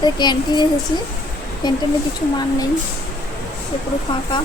তো ক্যান্টিনে এসেছি। ক্যান্টিনে কিছু মান নেই। পুরো ফাঁকা।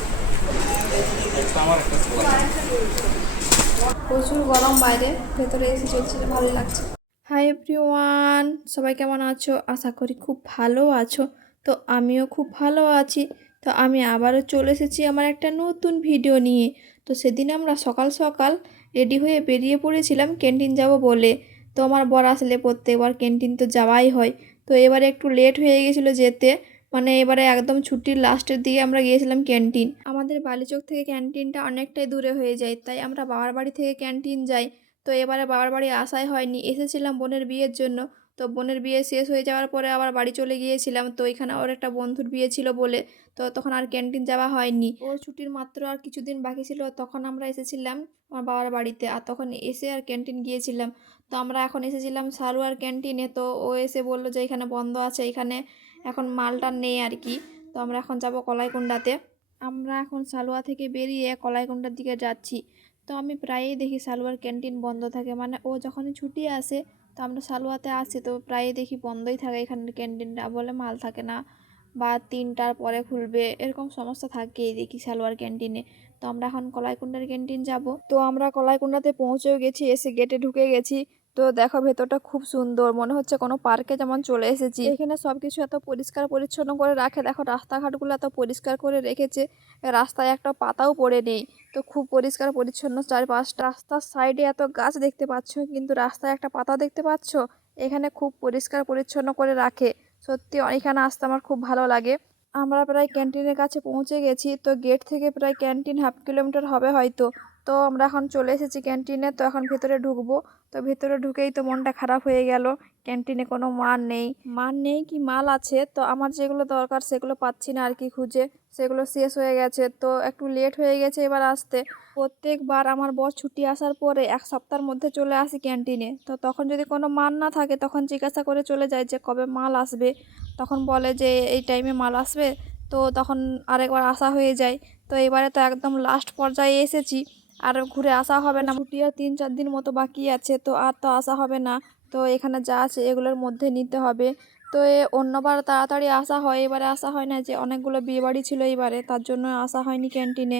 প্রচুর গরম বাইরে। ভেতরে এসে চলছে, ভালোই লাগছে। হাই এভরিওয়ান সবাই কেমন আছো? আশা করি খুব ভালো আছো। তো আমিও খুব ভালো আছি। তো আমি আবারও চলে এসেছি আমার একটা নতুন ভিডিও নিয়ে। তো সেদিন আমরা সকাল সকাল রেডি হয়ে বেরিয়ে পড়েছিলাম ক্যান্টিন যাব বলে। তো আমার বর আসলে প্রত্যেকবার ক্যান্টিন তো যাওয়াই হয়। তো এবারে একটু লেট হয়ে গেছিল যেতে। মানে এবারে একদম ছুটির লাস্টের দিকে আমরা গিয়েছিলাম ক্যান্টিন আমাদের বালিচক থেকে ক্যান্টিনটা অনেকটাই দূরে হয়ে যায়, তাই আমরা বাবার বাড়ি থেকে ক্যান্টিন যাই। তো এবারে বাবার বাড়ি আসাই হয়নি, এসেছিলাম বোনের বিয়ের জন্য। তো বোনের বিয়ে শেষ হয়ে যাওয়ার পরে আবার বাড়ি চলে গিয়েছিলাম। তো এখানে ওর একটা বন্ধুর বিয়ে ছিল বলে, তো তখন আর ক্যান্টিন যাওয়া হয়নি। ওর ছুটির মাত্র আর কিছুদিন বাকি ছিল, তখন আমরা এসেছিলাম আমার বাবার বাড়িতে আর তখন এসে আর ক্যান্টিন গিয়েছিলাম। তো আমরা এখন এসেছিলাম সারোয়ার ক্যান্টিনে, তো ও এসে বলল যে এখানে বন্ধ আছে, এখানে এখন মালটা নেই আর কি। তো আমরা এখন যাব কলাইকুণ্ডাতে আমরা এখন সালোয়া থেকে বেরিয়ে কলাইকুণ্ডার দিকে যাচ্ছি। তো আমি প্রায়ই দেখি সালোয়ার ক্যান্টিন বন্ধ থাকে। মানে ও যখনই ছুটি আসে, তো আমরা সালোয়াতে আসি, তো প্রায়ই দেখি বন্ধই থাকে এখানের ক্যান্টিনটা বলে মাল থাকে না, বা তিনটার পরে খুলবে, এরকম সমস্যা থাকেই দেখি সালোয়ার ক্যান্টিনে। তো আমরা এখন কলাইকুণ্ডার ক্যান্টিন যাব। তো আমরা কলাইকুণ্ডাতে পৌঁছেও গেছি, এসে গেটে ঢুকে গেছি। তো দেখো ভেতরটা খুব সুন্দর। মনে হচ্ছে কোনো পার্কে যেমন চলে এসেছি। এখানে সব কিছু এত পরিষ্কার পরিচ্ছন্ন করে রাখে। দেখো রাস্তাঘাটগুলো এত পরিষ্কার করে রেখেছে। রাস্তায় একটা পাতাও পড়ে নেই। তো খুব পরিষ্কার পরিচ্ছন্ন চারপাশটা। রাস্তার সাইডে এত গাছ দেখতে পাচ্ছ? কিন্তু রাস্তায় একটা পাতা দেখতে পাচ্ছ? এখানে খুব পরিষ্কার পরিচ্ছন্ন করে রাখে। সত্যি এখানে আসতে আমার খুব ভালো লাগে। আমরা প্রায় ক্যান্টিনের কাছে পৌঁছে গেছি। তো গেট থেকে প্রায় ক্যান্টিন হাফ কিলোমিটার হবে হয়তো। তো আমরা এখন চলে এসেছি ক্যান্টিনে, তো এখন ভেতরে ঢুকবো। তো ভেতরে ঢুকেই তো মনটা খারাপ হয়ে গেল। ক্যান্টিনে কোনো মান নেই। মান নেই কি মাল আছে, তো আমার যেগুলো দরকার সেগুলো পাচ্ছি না আর কি খুঁজে। সেগুলো শেষ হয়ে গেছে, তো একটু লেট হয়ে গেছে এবার আসতে। প্রত্যেকবার আমার বস ছুটি আসার পরে এক সপ্তাহের মধ্যে চলে আসি ক্যান্টিনে। তো তখন যদি কোনো মান না থাকে, তখন জিজ্ঞাসা করে চলে যায় যে কবে মাল আসবে। তখন বলে যে এই টাইমে মাল আসবে। তো তখন আরেকবার আসা হয়ে যায়। তো এবারে তো একদম লাস্ট পর্যায়ে এসেছি। আর ঘুরে আসা হবে না। ছুটি আর তিন, চার দিন মতো বাকি আছে, তো আর তো আসা হবে না। তো এখানে যা আছে এগুলোর মধ্যে নিতে হবে। তো এ অন্যবার তাড়াতাড়ি আসা হয়, এবারে আসা হয় না যে অনেকগুলো বিয়েবাড়ি ছিল এবারে, তার জন্য আসা হয়নি ক্যান্টিনে।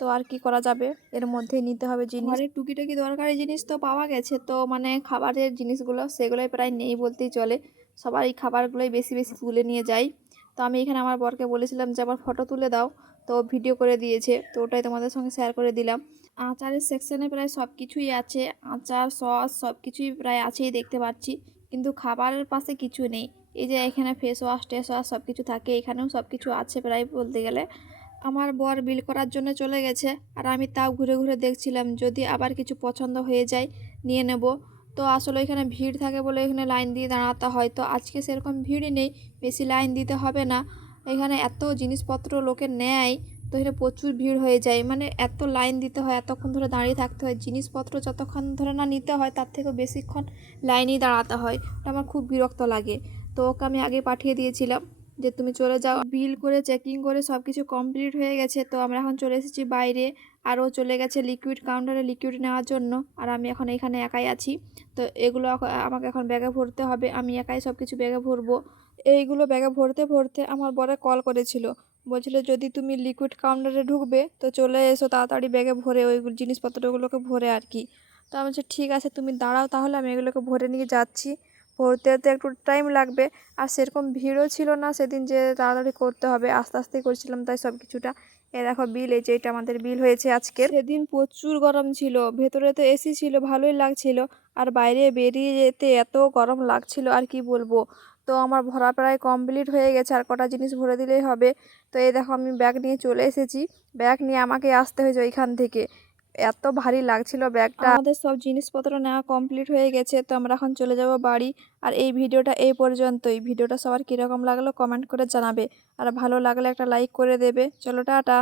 তো আর কি করা যাবে? এর মধ্যেই নিতে হবে জিনিস। ঘরের টুকিটাকি দরকারি জিনিস তো পাওয়া গেছে, তো মানে খাবারের জিনিসগুলো সেগুলোই প্রায় নেই বলতেই চলে। সবার এই খাবারগুলোই বেশি বেশি তুলে নিয়ে যাই তো আমি এখানে আমার বরকে বলেছিলাম যে আমার ফটো তুলে দাও। তো ভিডিও করে দিয়েছে, তো ওটাই তোমাদের সঙ্গে শেয়ার করে দিলাম। আচারের সেকশনে প্রায় সব কিছুই আছে। আচার সস সব কিছুই প্রায় আছেই দেখতে পাচ্ছি। কিন্তু খাবারের পাশে কিছু নেই। এই যে এখানে ফেস ওয়াশ টেস ওয়াশ সব কিছু থাকে। এখানেও সব কিছু আছে প্রায় বলতে গেলে। আমার বর বিল করার জন্য চলে গেছে। আর আমি তাও ঘুরে ঘুরে দেখছিলাম। যদি আবার কিছু পছন্দ হয়ে যায়, নিয়ে নেব। তো আসলে এখানে ভিড় থাকে বলে এখানে লাইন দিয়ে দাঁড়াতে হয়। তো আজকে সেরকম ভিড়ই নেই। বেশি লাইন দিতে হবে না। এখানে এত জিনিসপত্র লোকে নেয়। তো এখানে প্রচুর ভিড় হয়ে যায়। মানে এত লাইন দিতে হয়, এতক্ষণ ধরে দাঁড়িয়ে থাকতে হয়, জিনিসপত্র যতক্ষণ ধরে না নিতে হয় তার থেকেও বেশিক্ষণ লাইনেই দাঁড়াতে হয়। এটা আমার খুব বিরক্ত লাগে। তো ওকে আমি আগে পাঠিয়ে দিয়েছিলাম যে তুমি চলে যাও। বিল করে, চেকিং করে সব কিছু কমপ্লিট হয়ে গেছে। তো আমরা এখন চলে এসেছি বাইরে। আর ও চলে গেছে লিকুইড কাউন্টারে লিকুইড নেওয়ার জন্য। আর আমি এখন এখানে একাই আছি। তো এগুলো আমাকে এখন ব্যাগে ভরতে হবে। আমি একাই সব কিছু ব্যাগে ভরবো। এইগুলো ব্যাগে ভরতে ভরতে আমার বরে কল করেছিল। বলছিল, যদি তুমি লিকুইড কাউন্টারে ঢুকবে, তো চলে এসো তাড়াতাড়ি ব্যাগে ভরে ওই জিনিসপত্রগুলোকে ভরে আর কি। তো আমি বলছি, ঠিক আছে, তুমি দাঁড়াও তাহলে, আমি এগুলোকে ভরে নিয়ে যাচ্ছি। ভরতে তো একটু টাইম লাগবে। আর সেরকম ভিড়ও ছিল না সেদিন যে তাড়াতাড়ি করতে হবে, আস্তে আস্তেই করছিলাম তাই সব কিছুটা এ দেখো বিল এই যে এটা আমাদের বিল হয়েছে আজকে সেদিন প্রচুর গরম ছিল, ভেতরে তো এসি ছিল, ভালোই লাগছিল, আর বাইরে বেরিয়ে যেতে এত গরম লাগছিল, আর কি বলব? তো আমার ভরা প্রায় কমপ্লিট হয়ে গেছে, আর কটা জিনিস ভরে দিলেই হবে। তো এই দেখো আমি ব্যাগ নিয়ে চলে এসেছি। ব্যাগ নিয়ে আমাকে আসতে হয়েছে ওইখান থেকে। এত ভারী লাগছিল ব্যাগটা। আমাদের সব জিনিসপত্র নেওয়া কমপ্লিট হয়ে গেছে, তো আমরা এখন চলে যাব বাড়ি। আর এই ভিডিওটা এই পর্যন্তই। ভিডিওটা সবার কীরকম লাগল কমেন্ট করে জানাবে। আর ভালো লাগলে একটা লাইক করে দেবে। চলো, টাটা।